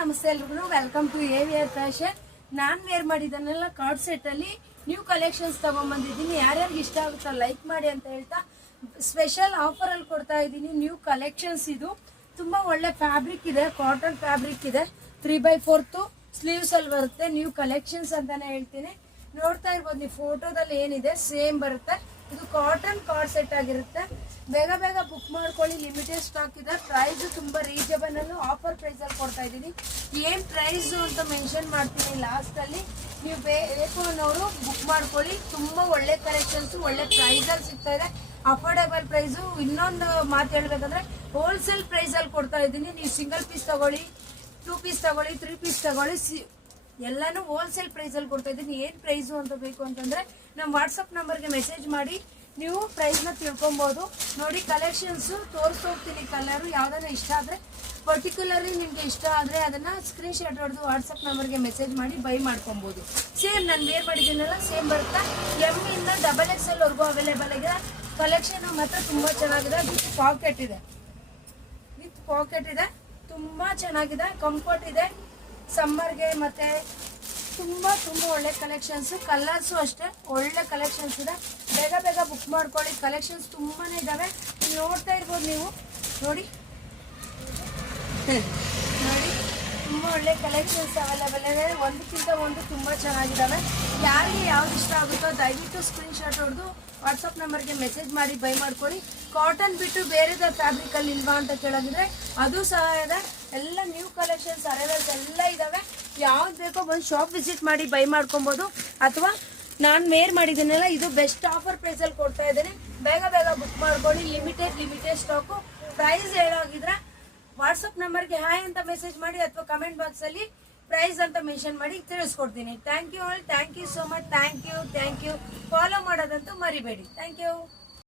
ನಮಸ್ತೆ ಎಲ್ರಿಗೂ welcome to AVR fashion. ನಾನು ವೇರ್ ಮಾಡಿದ್ದನ್ನೆಲ್ಲ ಕಾರ್ಡ್ ಸೆಟ್ ಅಲ್ಲಿ ನ್ಯೂ ಕಲೆಕ್ಷನ್ಸ್ ತಗೊಂಡ್ಬಂದಿದ್ದೀನಿ. ಯಾರ್ಯಾರಿಗೆ ಇಷ್ಟ ಆಗುತ್ತೋ ಲೈಕ್ ಮಾಡಿ ಅಂತ ಹೇಳ್ತಾ ಸ್ಪೆಷಲ್ ಆಫರ್ ಅಲ್ಲಿ ಕೊಡ್ತಾ ಇದ್ದೀನಿ. ನ್ಯೂ ಕಲೆಕ್ಷನ್ಸ್ ಇದು ತುಂಬಾ ಒಳ್ಳೆ ಫ್ಯಾಬ್ರಿಕ್ ಇದೆ, ಕಾಟನ್ ಫ್ಯಾಬ್ರಿಕ್ ಇದೆ. 3/4 ಸ್ಲೀವ್ಸ್ ಅಲ್ಲಿ ಬರುತ್ತೆ. ನ್ಯೂ ಕಲೆಕ್ಷನ್ಸ್ ಅಂತಾನೆ ಹೇಳ್ತೀನಿ. ನೋಡ್ತಾ ಇರ್ಬೋದು ನೀವು ಫೋಟೋದಲ್ಲಿ ಏನಿದೆ ಸೇಮ್ ಬರುತ್ತೆ. ಇದು ಕಾಟನ್ ಕಾರ್ಡ್ ಸೆಟ್ ಆಗಿರುತ್ತೆ. ಬೇಗ ಬೇಗ ಬುಕ್ ಮಾಡ್ಕೊಳ್ಳಿ, ಲಿಮಿಟೆಡ್ ಸ್ಟಾಕ್ ಇದೆ. ಪ್ರೈಸ್ ತುಂಬಾ ರೀಸನಬಲ್ ಅಲ್ಲೂ ಆಫರ್ ಪ್ರೈಸ್ ಅಲ್ಲಿ ಕೊಡ್ತಾ ಇದ್ದೀನಿ. ಏನ್ ಪ್ರೈಸ್ ಅಂತ ಮೆನ್ಷನ್ ಮಾಡ್ತೀನಿ ಲಾಸ್ಟ್ ಅಲ್ಲಿ. ನೀವು ಬೇಕು ಅನ್ನೋರು ಬುಕ್ ಮಾಡ್ಕೊಳ್ಳಿ. ತುಂಬಾ ಒಳ್ಳೆ ಕಲೆಕ್ಷನ್ಸ್ ಒಳ್ಳೆ ಪ್ರೈಸ್ ಅಲ್ಲಿ ಸಿಗ್ತಾ ಇದೆ, ಅಫೋರ್ಡಬಲ್ ಪ್ರೈಸು. ಇನ್ನೊಂದು ಮಾತು ಹೇಳ್ಬೇಕಂದ್ರೆ ಹೋಲ್ಸೇಲ್ ಪ್ರೈಸ್ ಅಲ್ಲಿ ಕೊಡ್ತಾ ಇದ್ದೀನಿ. ನೀವು ಸಿಂಗಲ್ ಪೀಸ್ ತಗೊಳ್ಳಿ, 2 ಪೀಸ್ ತಗೊಳ್ಳಿ, 3 ಪೀಸ್ ತಗೊಳ್ಳಿ, ಎಲ್ಲಾನು ಹೋಲ್ಸೇಲ್ ಪ್ರೈಸ್ ಅಲ್ಲಿ ಕೊಡ್ತಾ ಇದ್ದೀನಿ. ಏನ್ ಪ್ರೈಸು ಅಂತ ಬೇಕು ಅಂತಂದ್ರೆ ನಮ್ಮ ವಾಟ್ಸಪ್ ನಂಬರ್ಗೆ ಮೆಸೇಜ್ ಮಾಡಿ ನೀವು ಪ್ರೈಸ್ ನ ತಿಳ್ಕೊಬಹುದು. ನೋಡಿ ಕಲೆಕ್ಷನ್ಸ್ ತೋರಿಸ್ತಾ ಕಲರ್ ಯಾವ್ದಾನ ಇಷ್ಟ ಆದ್ರೆ ಪರ್ಟಿಕ್ಯುಲರ್ಲಿ ನಿಮ್ಗೆ ಇಷ್ಟ ಆದ್ರೆ ಅದನ್ನ ಸ್ಕ್ರೀನ್ ಶಾಟ್ ಹೊಡೆದು ವಾಟ್ಸಪ್ ನಂಬರ್ಗೆ ಮೆಸೇಜ್ ಮಾಡಿ ಬೈ ಮಾಡ್ಕೊಬಹುದು. ಸೇಮ್ ನಾನು ವೇರ್ ಮಾಡಿದ್ದೀನಲ್ಲ ಸೇಮ್ ಬರುತ್ತೆ. M ಇಂದ XXL ವರ್ಗೂ ಅವೈಲೇಬಲ್ ಇದೆ. ಕಲೆಕ್ಷನ್ ಮಾತ್ರ ತುಂಬಾ ಚೆನ್ನಾಗಿದೆ. ವಿತ್ ಪಾಕೆಟ್ ಇದೆ, ತುಂಬಾ ಚೆನ್ನಾಗಿದೆ, ಕಂಫರ್ಟ್ ಇದೆ. ಸಮ್ಮರ್ಗೆ ಮತ್ತೆ ತುಂಬಾ ಒಳ್ಳೆ ಕಲೆಕ್ಷನ್ಸ್. ಕಲರ್ಸು ಅಷ್ಟೇ ಒಳ್ಳೆ ಕಲೆಕ್ಷನ್ಸ್ ಇದೆ. ಬೇಗ ಬೇಗ ಬುಕ್ ಮಾಡ್ಕೊಳ್ಳಿ. ಕಲೆಕ್ಷನ್ಸ್ ತುಂಬಾನೇ ಇದಾವೆ. ನೋಡ್ತಾ ಇರ್ಬೋದು ನೀವು. ನೋಡಿ ತುಂಬಾ ಒಳ್ಳೆ ಕಲೆಕ್ಷನ್ಸ್ ಅವೈಲೇಬಲ್ ಇದೆ. ಒಂದಕ್ಕಿಂತ ಒಂದು ತುಂಬಾ ಚೆನ್ನಾಗಿದ್ದಾವೆ. ಯಾರಿಗೆ ಯಾವ್ದು ಇಷ್ಟ ಆಗುತ್ತೋ ದಯವಿಟ್ಟು ಸ್ಕ್ರೀನ್ ಶಾಟ್ ಹೊಡೆದು ವಾಟ್ಸಪ್ ನಂಬರ್ಗೆ ಮೆಸೇಜ್ ಮಾಡಿ ಬೈ ಮಾಡ್ಕೊಳ್ಳಿ. ಕಾಟನ್ ಬಿಟ್ಟು ಬೇರೆದ ಫ್ಯಾಬ್ರಿಕ್ ಅಲ್ಲಿ ಇಲ್ವಾ ಅಂತ ಕೇಳೋದಿದ್ರೆ ಅದು ಸಹ ಇದೆ. ಎಲ್ಲ ನ್ಯೂ ಕಲೆಕ್ಷನ್ಸ್ ಅರೈವಲ್ಸ್ ಎಲ್ಲ ಇದಾವೆ. ಯಾವ್ದು ಬೇಕೋ ಬಂದು ಶಾಪ್ ವಿಸಿಟ್ ಮಾಡಿ ಬೈ ಮಾಡ್ಕೊಬೋದು. ಅಥವಾ ನಾನು ವೇರ್ ಮಾಡಿದ್ದೀನಲ್ಲ ಇದು ಬೆಸ್ಟ್ ಆಫರ್ ಪ್ರೈಸ್ ಅಲ್ಲಿ ಕೊಡ್ತಾ ಇದ್ದೇನೆ. ಬೇಗ ಬೇಗ ಬುಕ್ ಮಾಡ್ಕೊಳ್ಳಿ. Limited stock. ಪ್ರೈಸ್ ಹೇಳೋಗಿದ್ರೆ ವಾಟ್ಸಪ್ ನಂಬರ್ಗೆ ಹಾಯ್ ಅಂತ ಮೆಸೇಜ್ ಮಾಡಿ ಅಥವಾ ಕಮೆಂಟ್ ಬಾಕ್ಸ್ ಅಲ್ಲಿ ಪ್ರೈಸ್ ಅಂತ ಮೆನ್ಷನ್ ಮಾಡಿ ತಿಳಿಸ್ಕೊಡ್ತೀನಿ. Thank you all. Thank you so much. Thank you. Follow ಮಾಡೋದಂತೂ ಮರಿಬೇಡಿ. Thank you.